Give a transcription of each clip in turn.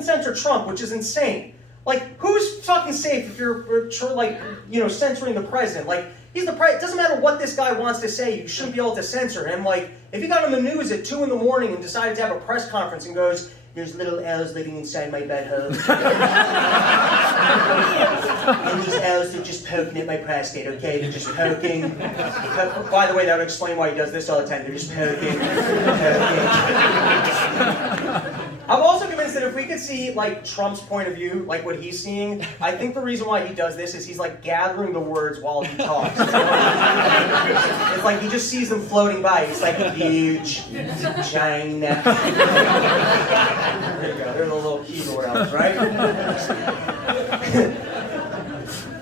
even censor Trump, which is insane. Like, who's fucking safe if you're like, you know, censoring the president? Like, he's the president. It doesn't matter what this guy wants to say. You shouldn't be able to censor him. Like, if he got on the news at 2 in the morning and decided to have a press conference and goes, "There's little elves living inside my butthole. And these elves are just poking at my prostate, okay? They're just poking. By the way, that would explain why he does this all the time. They're just poking. I'm also convinced that if we could see, like, Trump's point of view, like what he's seeing, I think the reason why he does this is he's, like, gathering the words while he talks. It's like he just sees them floating by. He's like, huge, vagina. There you go. They're the little keyboard elves, right?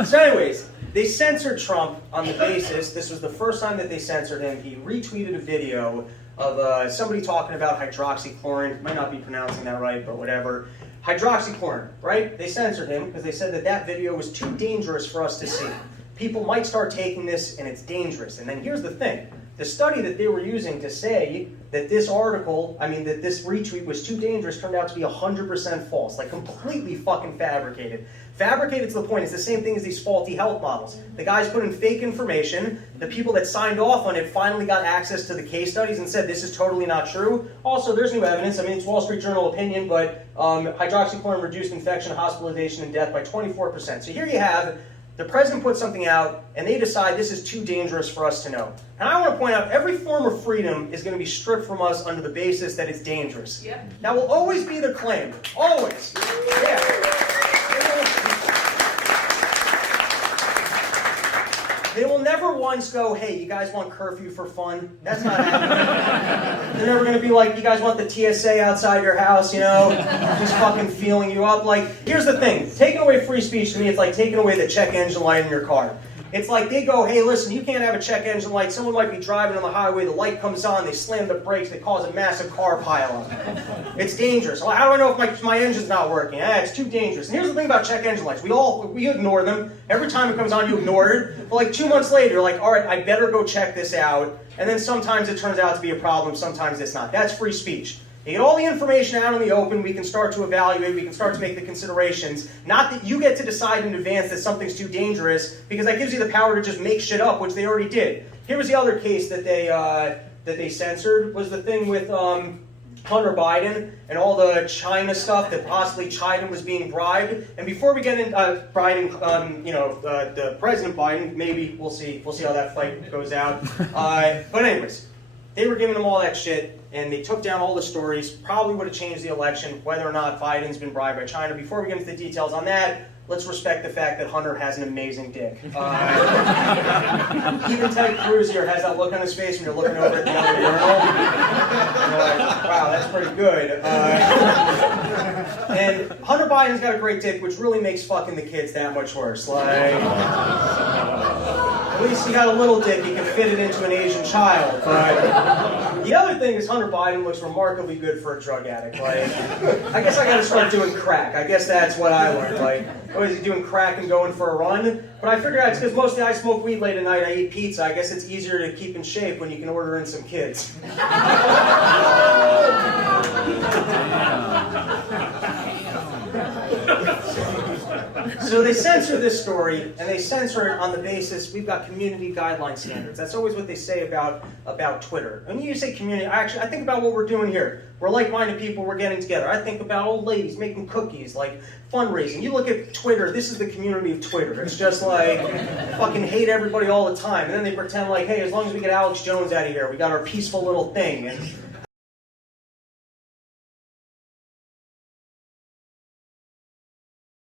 So anyways, they censored Trump on the basis, this was the first time that they censored him, he retweeted a video of somebody talking about hydroxychloroquine. Might not be pronouncing that right, but whatever. Hydroxychloroquine, right? They censored him because they said that that video was too dangerous for us to see. People might start taking this and it's dangerous. And then here's the thing. The study that they were using to say that this article, that this retweet was too dangerous turned out to be 100% false. Like, completely fucking fabricated. Fabricated to the point, it's the same thing as these faulty health models. The guys put in fake information. The people that signed off on it finally got access to the case studies and said this is totally not true. Also, there's new evidence. It's Wall Street Journal opinion, but hydroxychloroquine reduced infection, hospitalization, and death by 24%. So here you have the president puts something out, and they decide this is too dangerous for us to know. And I want to point out, every form of freedom is going to be stripped from us under the basis that it's dangerous. Yep. That will always be the claim. Always. Yeah. They will never once go, hey, you guys want curfew for fun? That's not happening. They're never going to be like, you guys want the TSA outside your house, you know, just fucking feeling you up. Like, here's the thing. Taking away free speech to me, it's like taking away the check engine light in your car. It's like they go, hey, listen, you can't have a check engine light. Someone might be driving on the highway, the light comes on, they slam the brakes, they cause a massive car pileup. It's dangerous. Well, how do I know if my engine's not working? It's too dangerous. And here's the thing about check engine lights. We ignore them. Every time it comes on, you ignore it. But like 2 months later, you're like, all right, I better go check this out. And then sometimes it turns out to be a problem, sometimes it's not. That's free speech. You get all the information out in the open, we can start to evaluate, we can start to make the considerations. Not that you get to decide in advance that something's too dangerous, because that gives you the power to just make shit up, which they already did. Here was the other case that they censored, was the thing with Hunter Biden and all the China stuff that possibly China was being bribed. And before we get into the President Biden, maybe we'll see how that fight goes out. But anyways, they were giving them all that shit. And they took down all the stories, probably would have changed the election, whether or not Biden's been bribed by China. Before we get into the details on that, let's respect the fact that Hunter has an amazing dick. Even Ted Cruz here has that look on his face when you're looking over at the other urinal. You're like, wow, that's pretty good. And Hunter Biden's got a great dick, which really makes fucking the kids that much worse. Like, at least he got a little dick, he can fit it into an Asian child. But the other thing is Hunter Biden looks remarkably good for a drug addict. Like, I guess I gotta start doing crack. I guess that's what I learned. Like, is he doing crack and going for a run? But I figured out it's because mostly I smoke weed late at night, I eat pizza. I guess it's easier to keep in shape when you can order in some kids. So they censor this story, and they censor it on the basis we've got community guideline standards. That's always what they say about Twitter. When you say community, I think about what we're doing here. We're like-minded people, we're getting together. I think about old ladies making cookies, like fundraising. You look at Twitter, this is the community of Twitter. It's just like, fucking hate everybody all the time. And then they pretend like, hey, as long as we get Alex Jones out of here, we got our peaceful little thing. And